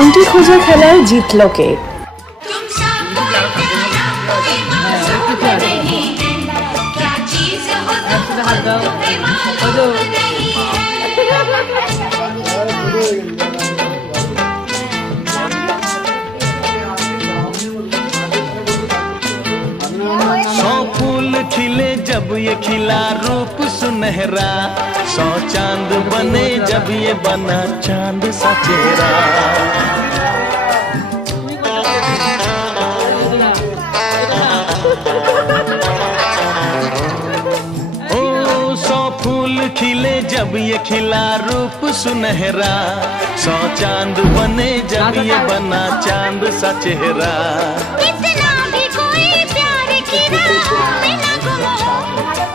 আংটি খোঁজা খেলায় জিতল কে? फूल खिले जब ये खिला रूप सुनहरा, 100 चांद बने जब ये बना चांद सा चेहरा। ओ 100 फूल खिले जब ये खिला रूप सुनहरा, 100 चांद बने जब ये बना चांद सा चेहरा।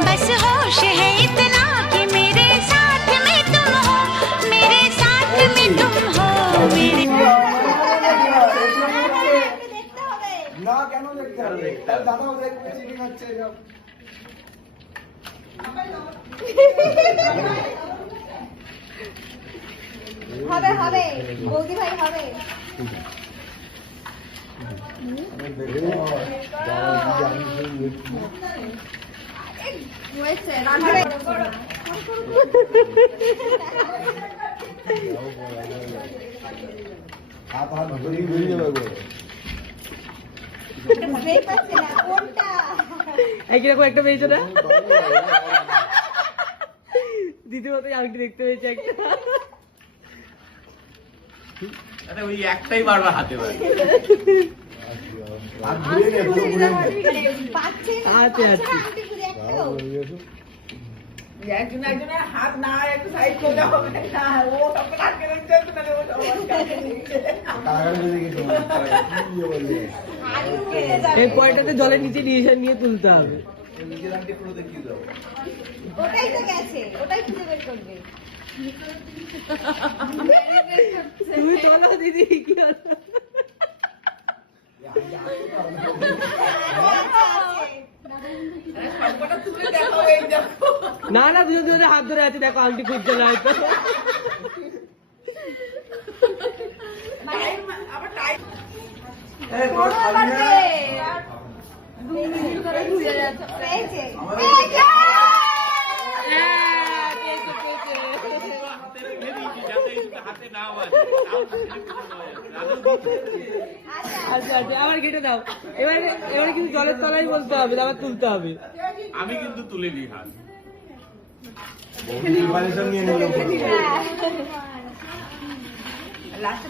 बस होश है इतना कि मेरे साथ में तुम हो, मेरे साथ में तुम हो मेरे। না কেন দেখতে হবে? দাদাও দেখতে চিনি হচ্ছে সব। হবে হবে বৌদি ভাই হবে। একইরকম একটা পেয়েছো না? দ্বিতীয়ত আরেকটি দেখতে পেয়েছি একটা। ওই একটাই বারবার হাতে পারে। একজনের হাত না একটু সাইড করলে হবে না, ও সবকে আটকে রেখেছে, তাহলে ও সব এই পয়টাতে জলের নিচে নিয়ে তুলতে হবে। ওটাই তো গেছে, ওটাই খুঁজে বের করবে। তুমি তোলো দিদি, কি হলো? না না, দুজনে হাত ধরে আছে, দেখো আংটি খুঁজছে না হয়তো। আচ্ছা আচ্ছা, আবার কেটে দাও। এবারে কিন্তু জলের তলায় বলতে হবে, আবার তুলতে হবে। আমি কিন্তু তুলে নিই হাত। নিয়ে নিল। লাস্টে